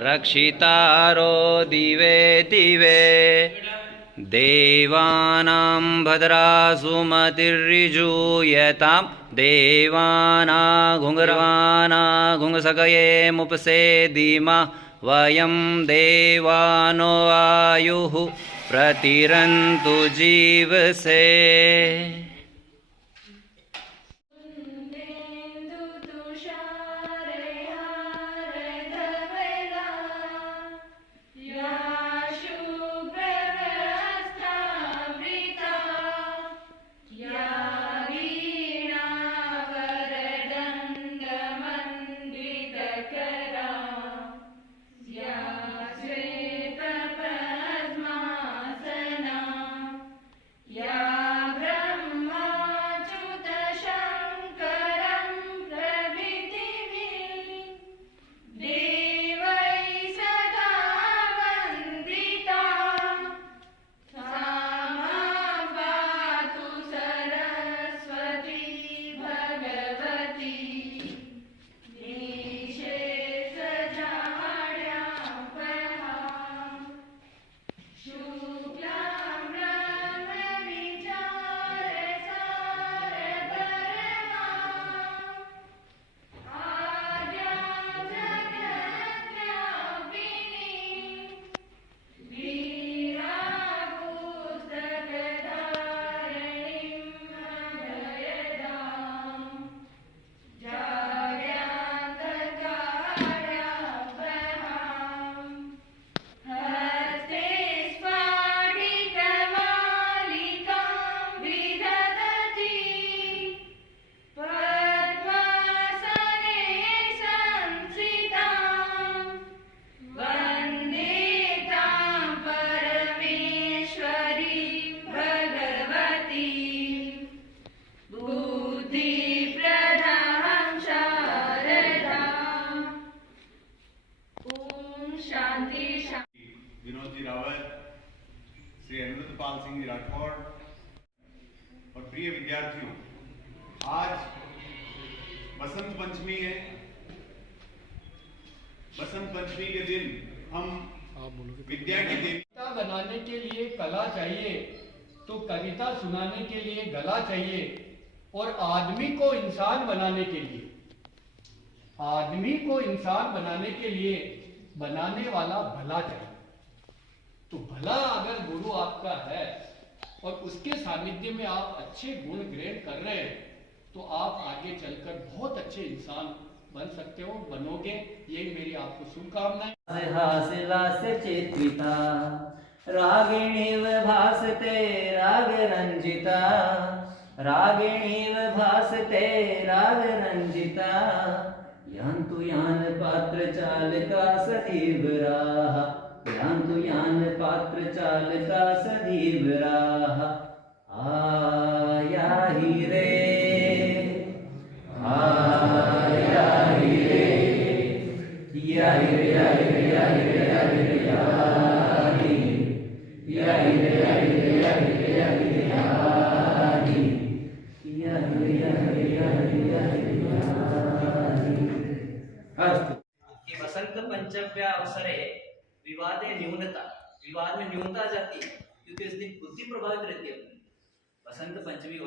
रक्षितारो दिवे दिवे देवानां भद्रासुमतिर्यजूयतां देवानागुंसकयेमुपसेदिमा वयं देवानो आयुः प्रतिरन्तु जीवसे। विनोद जी रावत, श्री अनिरुद्धपाल सिंह जी राठौड़ और प्रिय विद्यार्थियों, आज बसंत पंचमी है। बसंत पंचमी के दिन हम विद्या की देवता बनाने के लिए कला चाहिए तो कविता सुनाने के लिए गला चाहिए, और आदमी को इंसान बनाने के लिए, आदमी को इंसान बनाने के लिए बनाने वाला भला चाहिए। तो भला अगर गुरु आपका है और उसके सानिध्य में आप अच्छे गुण ग्रहण कर रहे हैं तो आप आगे चलकर बहुत अच्छे इंसान बन सकते हो, बनोगे। यही मेरी आपको शुभकामनाएं। हास्य चित्रिता रागिणीव भासते राग रंजिता, रागिणीव भासते राग रंजिता, यान्तु यान पात्र चालिका सधीर्भराः, यान्तु यान पात्र चालिका सधीर्भराः। आयाहि रे, आयाहि रे, याहि रे, याहि रे, याहि रे, याहि रे, याहि, याहि रे, याहि रे, याहि रे, याहि रे, याहि, याहि रे, याहि रे, याहि रे, याहि रे, याहि। अस्तु। बसंत पंचम्या अवसरे विवादे न्यूनता, विवाद में न्यूनता आ जाती है क्योंकि इस दिन बुद्धि प्रभावित रहती है अपनी। वसंत पंचमी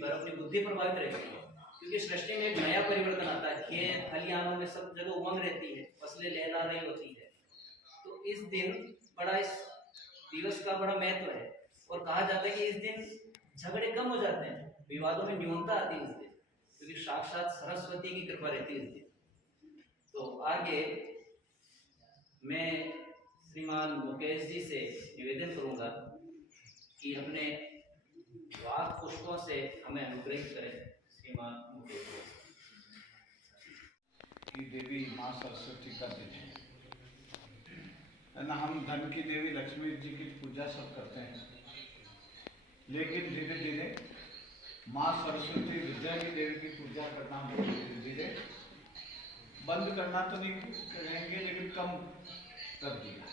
पर अपनी बुद्धि प्रभावित रहती है क्योंकि सृष्टि में एक नया परिवर्तन आता है। खेत खलिहानों में सब जगह उमंग रहती है, फसलें लहरा रही होती है। तो इस दिन बड़ा, इस दिवस का बड़ा महत्व है और कहा जाता है कि इस दिन झगड़े कम हो जाते हैं, विवादों में न्यूनता आती है इस दिन, क्योंकि साक्षात सरस्वती की कृपा रहती है इस दिन। तो आगे मैं श्रीमान मुकेश जी से निवेदन करूंगा कि अपने वाक पुष्पों से हमें अनुग्रहित करें। श्रीमान मुकेश की देवी माँ सरस्वती का दिन है ना। हम धन की देवी लक्ष्मी जी की पूजा सब करते हैं, लेकिन धीरे धीरे माँ सरस्वती विद्या की देवी की पूजा करना हम धीरे धीरे बंद करना तो नहीं करेंगे, लेकिन कम कर दिया।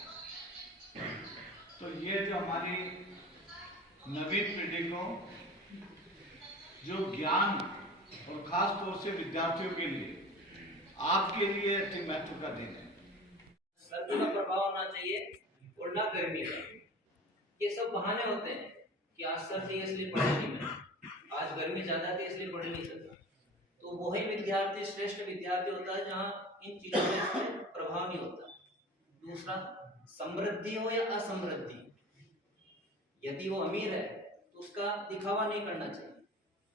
तो ये जो हमारी नवीन पीढ़ी को जो ज्ञान और खास तौर से विद्यार्थियों के लिए, आपके लिए अति महत्व का दिन है। चाहिए और ना गर्मी का। ये सब बहाने होते हैं कि आज सर्दी है इसलिए पढ़ नहीं मैं, आज गर्मी ज्यादा थी इसलिए पढ़ नहीं सकता। तो वही विद्यार्थी श्रेष्ठ विद्यार्थी होता है जहाँ इन चीजों में प्रभाव नहीं होता। दूसरा, समृद्धि हो या असमृद्धि, यदि वो अमीर है तो उसका दिखावा नहीं करना चाहिए,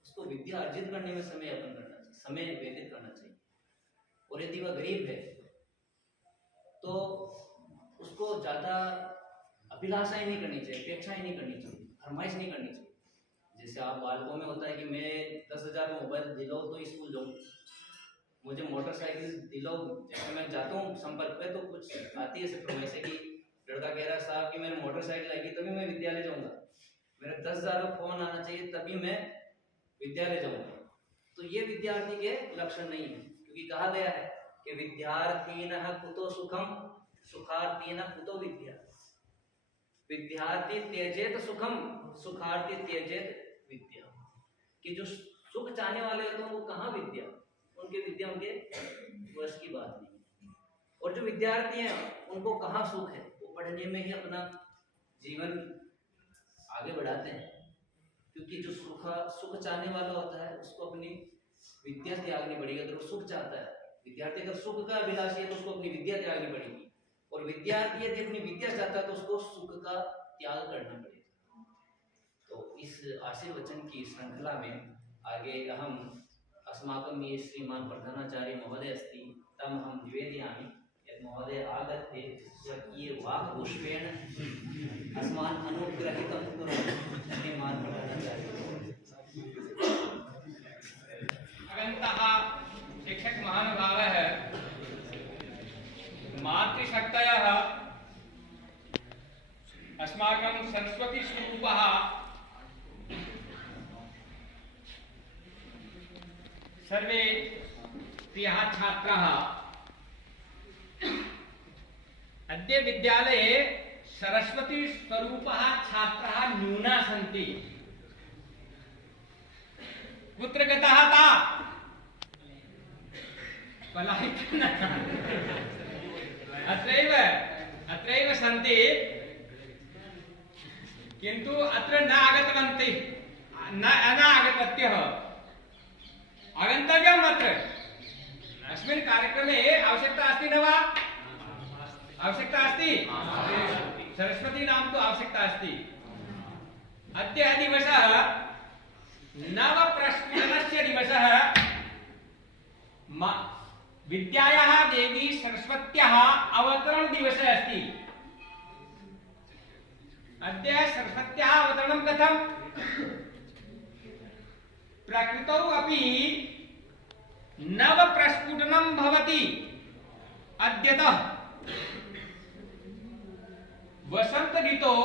उसको विद्या अर्जित करने में समय यापन करना चाहिए, समय व्यतीत करना चाहिए। और यदि वह गरीब है तो उसको ज्यादा अभिलाषा ही नहीं करनी चाहिए, अपेक्षा ही नहीं करनी चाहिए, फरमाइश नहीं करनी चाहिए। जैसे आप बालकों में होता है कि मैं 10,000 का मोबाइल दिलाओ तो स्कूल जाऊँ, मुझे मोटरसाइकिल दिलाओ, जैसे मैं जाता हूँ संपर्क पे तो कुछ आती है फरमाइश कि लड़का कह रहा साहब कि मैंने मोटरसाइकिल आएगी तभी मैं विद्यालय जाऊँगा, मेरा 10,000 का फोन आना चाहिए तभी मैं विद्यालय जाऊँगा। तो ये विद्यार्थी के लक्षण नहीं है, क्योंकि कहा गया है कि विद्यार्थीनः कुतो सुखम सुखार्थीनः कुतो विद्या। विद्यार्थी त्यजेत सुखम सुखार्थी त्यजेत विद्या। कि जो सुख चाहने वाले होते हैं वो कहाँ विद्या, उनके विद्या उनके वश की बात नहीं। और जो विद्यार्थी हैं उनको कहाँ सुख है, वो पढ़ने में ही अपना जीवन आगे बढ़ाते हैं। क्योंकि जो सुख चाहने वाला होता है उसको अपनी विद्या त्यागनी पड़ेगी। अगर वो सुख चाहता है, विद्यार्थी अगर सुख का अभिलाषी है तो उसको अपनी विद्या त्यागनी पड़ेगी, और विद्यार्थी यदि अपनी विद्या चाहता है तो उसको सुख का त्याग करना पड़ेगा। तो इस आशीर्वचन की श्रृंखला में आगे अहम अस्माकं ये श्रीमान प्रधानाचार्य महोदय अस्ति तम हम निवेदयामि यत् महोदय आगत्य स्वकीय वाक्पुष्पेण अस्मान् अनुग्रहितं कुर्वन्तु। श्रीमान प्रधानाचार्य अगन्तः शिक्षक महानुभावः मातृशक्तयः अस्माकं सरस्वती स्वरूपः सर्वे प्रियाः छात्राः, अद्य विद्यालये सरस्वती स्वरूपः छात्राः न्यूना सन्ति। कुत्र गतः ता? पलायितः अत्रैव सन्ति, किन्तु अत्र न आगतवन्ति, न आगतवत्यः। आगन्तव्यम् अत्र अस्मिन् कार्यक्रमे आवश्यकता अस्ति न वा? आवश्यकता अस्ति, सरस्वती नाम तो आवश्यकता अस्ति। अद्य दिवसः नवप्रस्फुटनस्य दिवसः, विद्यायाः देवी सरस्वत्याः अवतरण दिवसः अस्ति। अद्य सरस्वत्याः अवतरणं कथं? प्रकृतौ अपि नवप्रस्फुटनं भवति अद्यतः। वसंत ऋतौ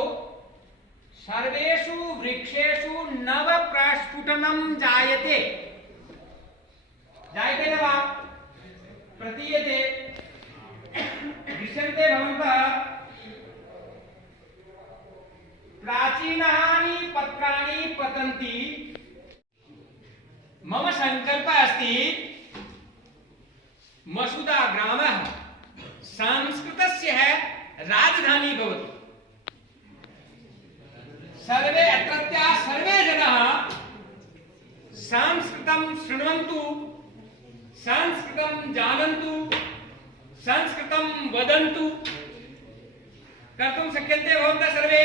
सर्वेषु वृक्षेषु नवप्रस्फुटनं जायते, जायते न वा? प्रतीयते। दृश्यन्ते भवन्तः प्राचीनानि पत्राणि पतन्ति। मम संकल्पः अस्ति मसुदा ग्रामः संस्कृतस्य राजधानी भवति। सर्वे अत्रत्याः सर्वे जनाः संस्कृतं शृण्वन्तु, संस्कृतं जानन्तु, संस्कृतं वदन्तु। कर्तुं शक्यन्ते भवन्तः सर्वे?